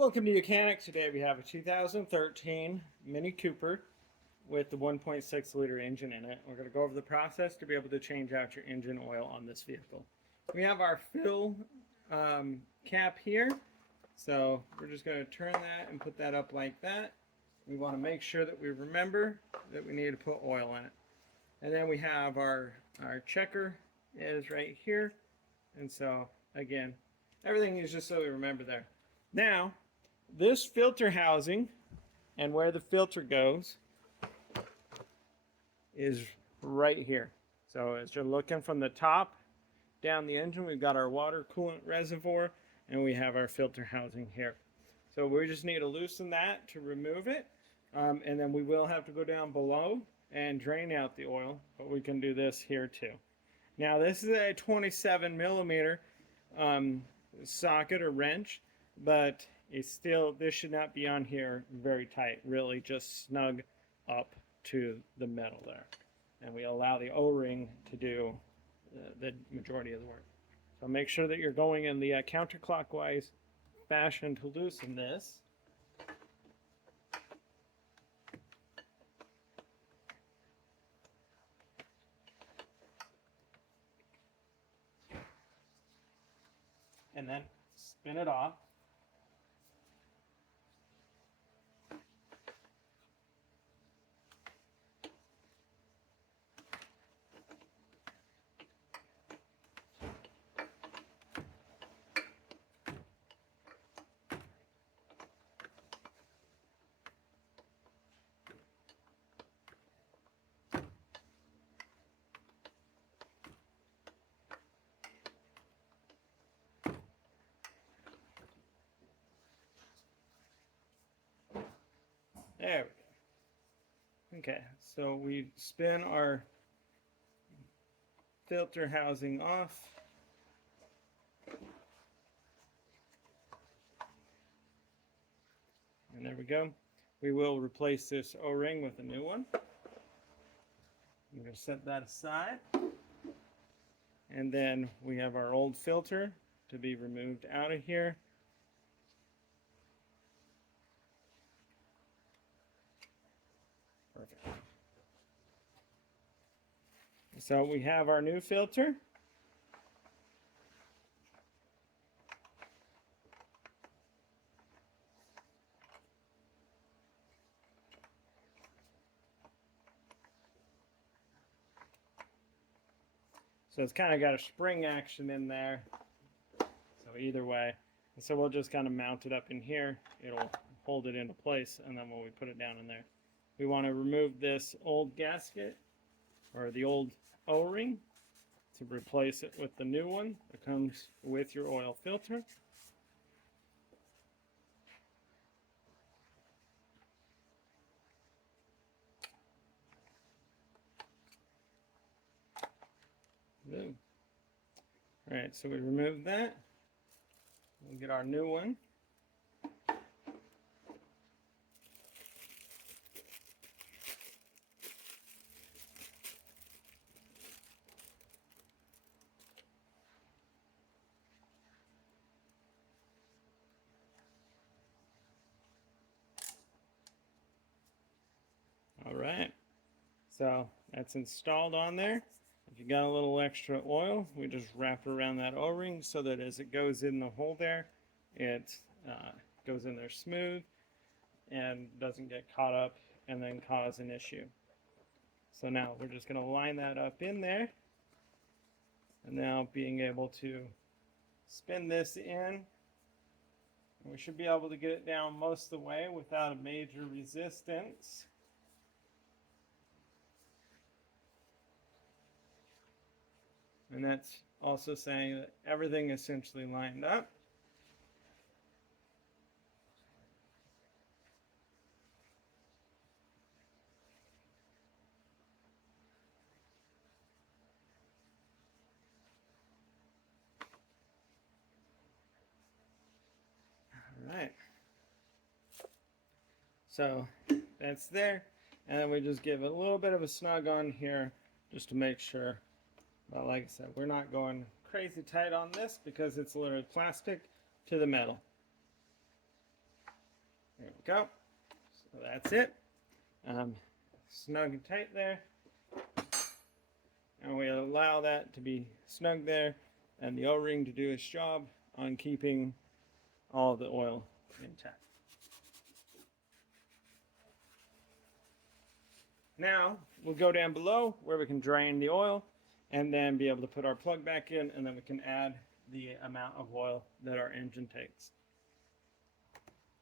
Welcome to Mechanic. Today we have a 2013 Mini Cooper with the 1.6 liter engine in it. We're going to go over the process to be able to change out your engine oil on this vehicle. We have our fill cap here. So we're just going to turn that and put that up like that. We want to make sure that we remember that we need to put oil in it. And then we have our checker is right here. And so again, everything is just so we remember there. Now, this filter housing and where the filter goes is right here. So as you're looking from the top down the engine, we've got our water coolant reservoir and we have our filter housing here. So we just need to loosen that to remove it. And then we will have to go down below and drain out the oil, but we can do this here too. Now this is a 27 millimeter socket or wrench, but it's still, this should not be on here very tight, really just snug up to the metal there. And we allow the O-ring to do the majority of the work. So make sure that you're going in the counterclockwise fashion to loosen this. And then spin it off. There we go. Okay, so we spin our filter housing off. And there we go. We will replace this O-ring with a new one. I'm going to set that aside. And then we have our old filter to be removed out of here. Perfect. So we have our new filter. So it's kind of got a spring action in there. So either way. And so we'll just kind of mount it up in here. It'll hold it into place, and then when we put it down in there, we want to remove this old gasket or the old O-ring to replace it with the new one that comes with your oil filter. All right, so we remove that. We'll get our new one. All right, so that's installed on there. If you got a little extra oil, we just wrap it around that O-ring so that as it goes in the hole there, it goes in there smooth and doesn't get caught up and then cause an issue. So now we're just going to line that up in there. And now being able to spin this in, we should be able to get it down most of the way without a major resistance. And that's also saying that everything is essentially lined up. All right. So that's there. And then we just give it a little bit of a snug on here just to make sure. But like I said, we're not going crazy tight on this because it's literally plastic to the metal. There we go. So that's it. Snug and tight there. And we allow that to be snug there and the O-ring to do its job on keeping all the oil intact. Now we'll go down below where we can drain the oil and then be able to put our plug back in, and then we can add the amount of oil that our engine takes.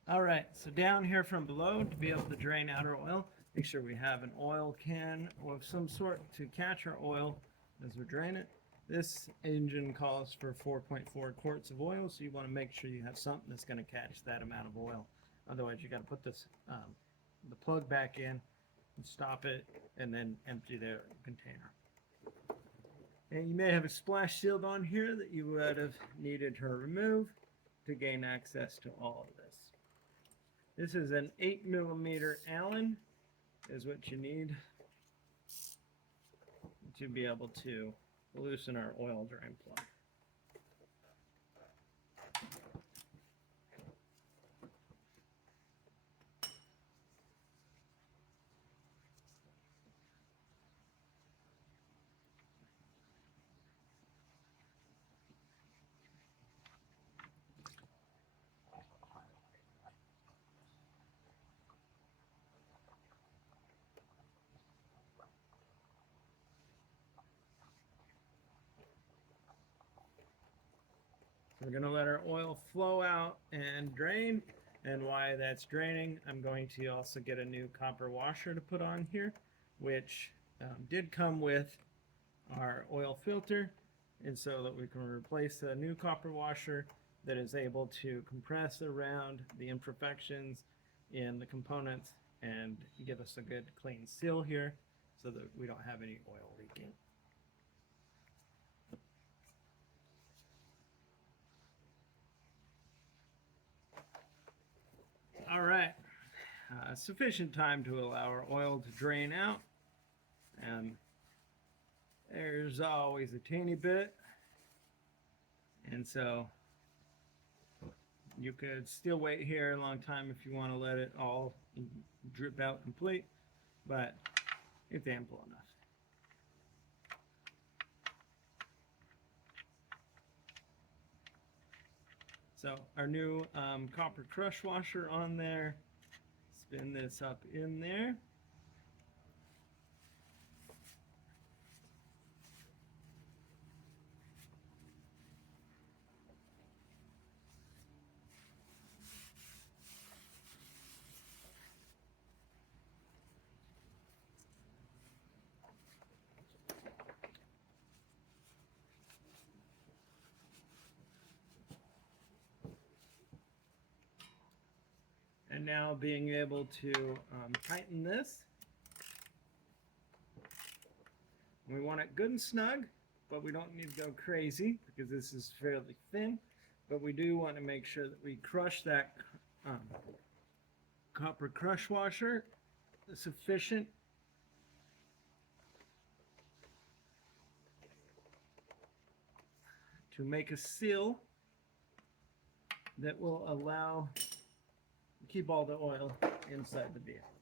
All right, so down here from below, to be able to drain out our oil, make sure we have an oil can of some sort to catch our oil as we drain it. This engine calls for 4.4 quarts of oil, so you want to make sure you have something that's going to catch that amount of oil. Otherwise, you got to put this the plug back in, and stop it, and then empty the container. And you may have a splash shield on here that you would have needed to remove to gain access to all of this. This is an 8mm Allen is what you need to be able to loosen our oil drain plug. We're going to let our oil flow out and drain, and while that's draining, I'm going to also get a new copper washer to put on here, which did come with our oil filter, and so that we can replace a new copper washer that is able to compress around the imperfections in the components and give us a good clean seal here so that we don't have any oil leaking. All right, sufficient time to allow our oil to drain out. There's always a teeny bit, and so you could still wait here a long time if you want to let it all drip out complete, but it's ample enough. So our new copper crush washer on there, spin this up in there. And now being able to tighten this. We want it good and snug, but we don't need to go crazy because this is fairly thin. But we do want to make sure that we crush that copper crush washer sufficient to make a seal that will allow keep all the oil inside the vehicle.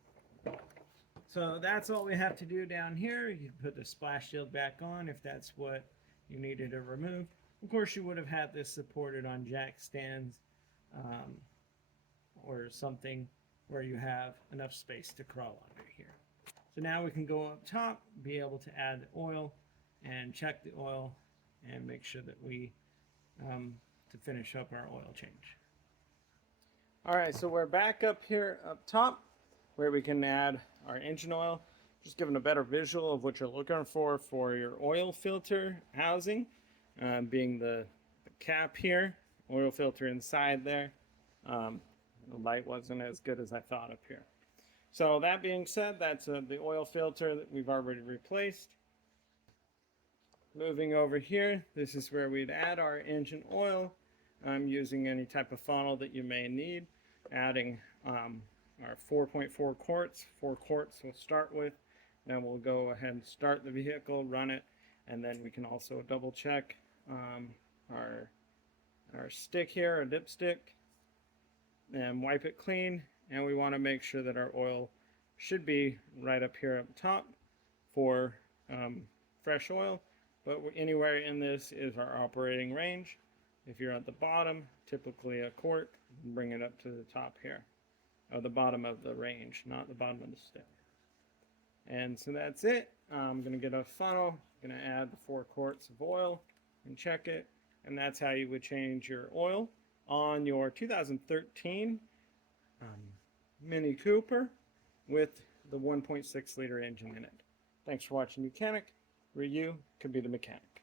So that's all we have to do down here. You can put the splash shield back on if that's what you needed to remove. Of course, you would have had this supported on jack stands or something where you have enough space to crawl under here. So now we can go up top, be able to add the oil and check the oil and make sure that we to finish up our oil change. All right, so we're back up here up top where we can add our engine oil. Just giving a better visual of what you're looking for your oil filter housing, being the cap here, oil filter inside there. The light wasn't as good as I thought up here. So that being said, that's the oil filter that we've already replaced. Moving over here, this is where we'd add our engine oil. Using any type of funnel that you may need. Adding our 4.4 quarts, 4 quarts we'll start with. Then we'll go ahead and start the vehicle, run it, and then we can also double check our stick here, our dipstick, and wipe it clean, and we want to make sure that our oil should be right up here up top for fresh oil, but anywhere in this is our operating range. If you're at the bottom, typically a quart, bring it up to the top here, or the bottom of the range, not the bottom of the stick. And so that's it. I'm going to get a funnel, I'm going to add the 4 quarts of oil and check it, and that's how you would change your oil on your 2013 Mini Cooper with the 1.6 liter engine in it. Thanks for watching, Mechanic, where you could be the mechanic.